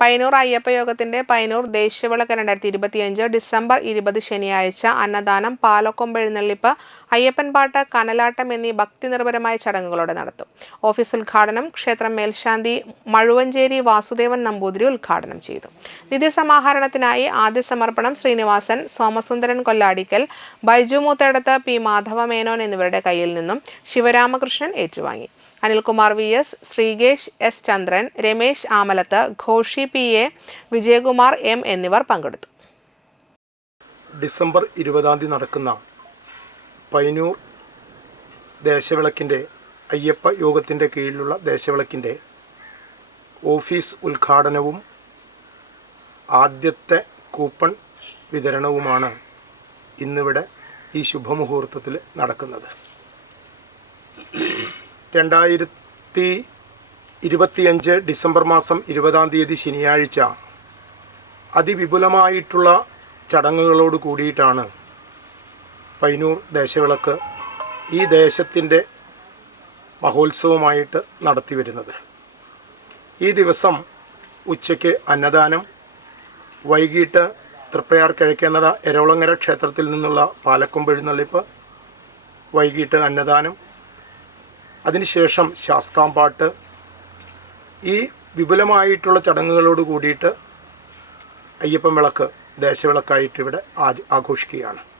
പൈനൂർ അയ്യപ്പ യോഗത്തിന്റെ പൈനൂർ ദേശീയവിളക്ക് രണ്ടായിരത്തി ഇരുപത്തിയഞ്ച് ഡിസംബർ ഇരുപത് ശനിയാഴ്ച അന്നദാനം പാലക്കൊമ്പ് എഴുന്നള്ളിപ്പ് അയ്യപ്പൻപാട്ട് കനലാട്ടം എന്നീ ഭക്തി നിർഭരമായ ചടങ്ങുകളോടെ നടത്തും. ഓഫീസ് ഉദ്ഘാടനം ക്ഷേത്രം മേൽശാന്തി മഴുവഞ്ചേരി വാസുദേവൻ നമ്പൂതിരി ഉദ്ഘാടനം ചെയ്തു. നിധി സമാഹരണത്തിനായി ആദ്യ സമർപ്പണം ശ്രീനിവാസൻ സോമസുന്ദരൻ കൊല്ലാടിക്കൽ ബൈജു മൂത്തേടത്ത് പി മാധവ മേനോൻ എന്നിവരുടെ കയ്യിൽ നിന്നും ശിവരാമകൃഷ്ണൻ ഏറ്റുവാങ്ങി. Anilkumar V S Sreekesh S Chandran Ramesh Amalath Ghoshi P A Vijayakumar M എന്നിവർ പങ്കെടുത്തു. ഡിസംബർ ഇരുപതാം തീയതി നടക്കുന്ന പൈനൂർ ദേശവിളക്കിന്റെ അയ്യപ്പ യോഗത്തിന്റെ കീഴിലുള്ള ദേശവിളക്കിന്റെ ഓഫീസ് ഉദ്ഘാടനവും ആദ്യത്തെ കൂപ്പൺ വിതരണവുമാണ് ഇന്നിവിടെ ഈ ശുഭമുഹൂർത്തത്തിൽ നടക്കുന്നത്. രണ്ടായിരത്തി ഇരുപത്തിയഞ്ച് ഡിസംബർ മാസം ഇരുപതാം തീയതി ശനിയാഴ്ച അതിവിപുലമായിട്ടുള്ള ചടങ്ങുകളോട് കൂടിയിട്ടാണ് പൈനൂർ ദേശവിളക്ക് ഈ ദേശത്തിന്റെ മഹോത്സവമായിട്ട് നടത്തി വരുന്നത് ഈ ദിവസം ഉച്ചയ്ക്ക് അന്നദാനം വൈകിട്ട് തൃപ്പയാർ കിഴക്കേനട എരവളങ്ങര ക്ഷേത്രത്തിൽ നിന്നുള്ള പാലക്കൊമ്പ് എഴുന്നള്ളിപ്പ് വൈകിട്ട് അന്നദാനം അതിനുശേഷം ശാസ്താംപാട്ട്. ഈ വിപുലമായിട്ടുള്ള ചടങ്ങുകളോട് കൂടിയിട്ട് അയ്യപ്പൻ വിളക്ക് ദേശവിളക്കായിട്ട് ഇവിടെ ആഘോഷിക്കുകയാണ്.